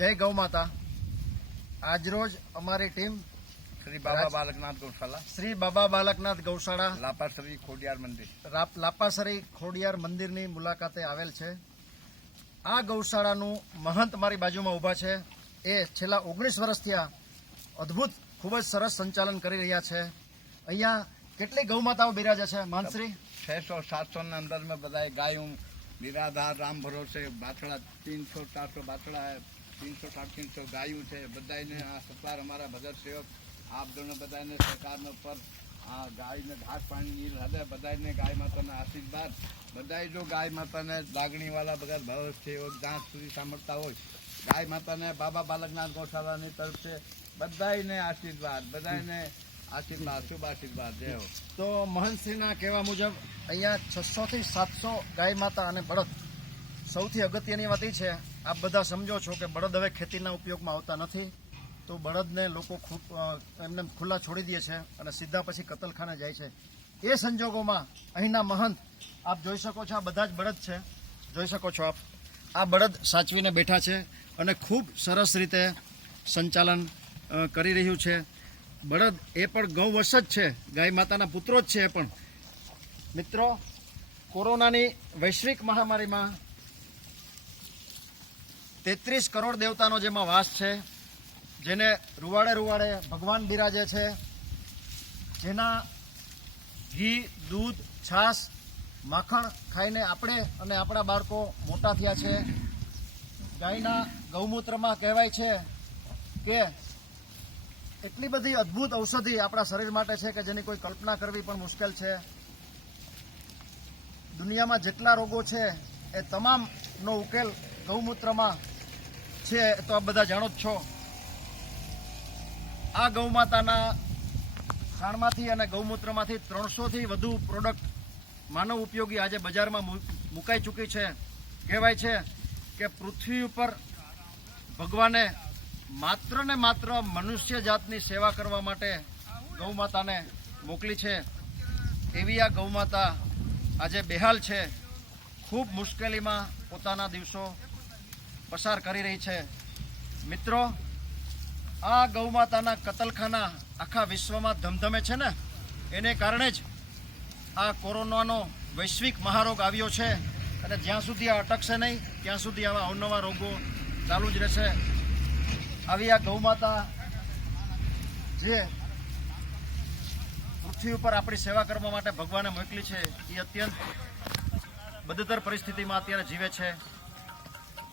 જય ગૌ માતા. આજરોજ અમારી ટીમ શ્રી બાબા બાલકનાથ ગૌશાળા શ્રી બાબા બાલકનાથ ગૌશાળા લાપાસરી ખોડિયાર મંદિર. લાપાસરી ખોડિયાર મંદિરની મુલાકાતે આવેલ છે. આ ગૌશાળાનું મહંત મારી બાજુમાં ઊભા છે. એ છેલ્લા ઓગણીસ વર્ષથી આ અદ્ભુત ખૂબ જ સરસ સંચાલન કરી રહ્યા છે. અહીંયા કેટલી ગૌમાતાઓ બિરાજે છે? માનશ્રી? છસો સાતસો ના અંદર में બધા ગાયું નિરાધાર રામ ભરોસે બાછડા તીનસો ચારસો બાછડા તીનસો સાડા તીનસો ગાયું છે. બધાને આ સરકાર અમારા ભગત સેવક, આપ જોને બધાને સરકારનો પર આ ગાયને ઘાસ પાણી નીર હદે બધાને ગાય માતાના આશીર્વાદ. બધાય જો ગાય માતાને લાગણીવાળા બધા ભાવ સેવક, જ્યાં સુધી સાંભળતા હોય, ગાય માતાને બાબા બાલકનાથ ગૌશાળાની તરફથી બધાયને આશીર્વાદ બધાને આશીર્વાદ, શુભ આશીર્વાદ. જય તો મહંતસિંહના કહેવા મુજબ, અહીંયા છસો થી સાતસો ગાય માતા અને બળદ સૌથી અગત્યની વાત એ છે, આપ બધા સમજો છો કે બળદ હવે ખેતીના ઉપયોગમાં આવતા નથી, તો બળદને લોકો ખૂબ એમને ખુલ્લા છોડી દે છે અને સીધા પછી કતલખાને જાય છે. એ સંજોગોમાં અહીંના મહંત, આપ જોઈ શકો છો આ બધા જ બળદ છે. જોઈ શકો છો આપ. આ બળદ સાચવીને બેઠા છે અને ખૂબ સરસ રીતે સંચાલન કરી રહ્યું છે. બળદ એ પણ ગૌવશ જ છે, ગાય માતાના પુત્રો જ છે એ પણ. મિત્રો, કોરોનાની વૈશ્વિક મહામારીમાં તેત્રીસ કરોડ દેવતાનો જેમાં વાસ છે, જેને રૂવાડે રૂવાડે ભગવાન બિરાજે છે, જેના ઘી, દૂધ, છાશ, માખણ ખાઈને આપણે અને આપણા બાળકો મોટા થયા છે. ગાયના ગૌમૂત્રમાં કહેવાય છે કે એટલી બધી અદ્ભુત ઔષધિ આપણા શરીર માટે છે કે જેની કોઈ કલ્પના કરવી પણ મુશ્કેલ છે. દુનિયામાં જેટલા રોગો છે એ તમામનો ઉકેલ ગૌમૂત્રમાં છે, તો આ બધા જાણો જ છો. આ ગૌમાતાના ખાણમાંથી અને ગૌમૂત્રમાંથી ત્રણસોથી વધુ પ્રોડક્ટ માનવ ઉપયોગી આજે બજારમાં મુકાઈ ચૂકી છે. કહેવાય છે કે પૃથ્વી ઉપર ભગવાને માત્ર ને માત્ર મનુષ્ય જાતની સેવા કરવા માટે ગૌમાતાને મોકલી છે. એવી આ ગૌમાતા આજે બેહાલ છે. ખૂબ મુશ્કેલીમાં પોતાના દિવસો પસાર કરી રહી છે. મિત્રો, આ ગૌમાતાના કતલખાના આખા વિશ્વમાં ધમધમે છે ને? એને કારણે જ આ કોરોનાનો વૈશ્વિક મહારોગ આવ્યો છે અને જ્યાં સુધી આ અટકશે નહીં, ત્યાં સુધી આવા અવનવા રોગો ચાલુ જ રહેશે. આવી આ ગૌમાતા જે પૃથ્વી ઉપર આપણી સેવા કરવા માટે ભગવાને મોકલી છે, એ અત્યંત બદતર પરિસ્થિતિમાં અત્યારે જીવે છે.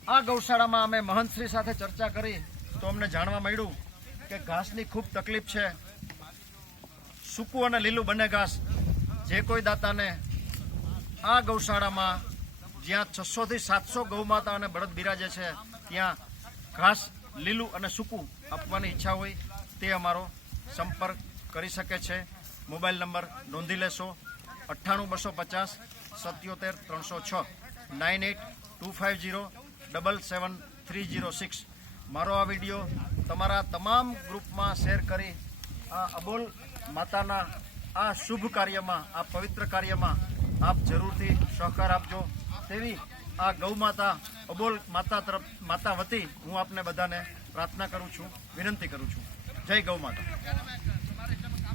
આ ગૌશાળામાં અમે મહંતશ્રી સાથે ચર્ચા કરી તો અમને જાણવા મળ્યું કે ઘાસની ખૂબ તકલીફ છે. સૂકું અને લીલું બંને ઘાસ જે કોઈ દાતાને આ ગૌશાળામાં જ્યાં છસોથી સાતસો ગૌમાતા અને બળદ બિરાજે છે, ત્યાં ઘાસ લીલું અને સૂકું આપવાની ઈચ્છા હોય તે અમારો સંપર્ક કરી શકે છે. મોબાઈલ નંબર નોંધી લેશો. અઠ્ઠાણું બસો પચાસ, સત્યોતેર, ત્રણસો છ, nine eight two five zero double seven three zero six મારો આ વીડિયો તમારા તમામ ગ્રુપમાં શેર કરી આ અબોલ માતાના આ શુભ કાર્યમાં, આ પવિત્ર કાર્યમાં આપ જરૂરથી સહકાર આપજો. તેવી આ ગૌ માતા, અબોલ માતા તરફ, માતા વતી હું આપને બધાને પ્રાર્થના કરું છું, વિનંતી કરું છું. જય ગૌ માતા.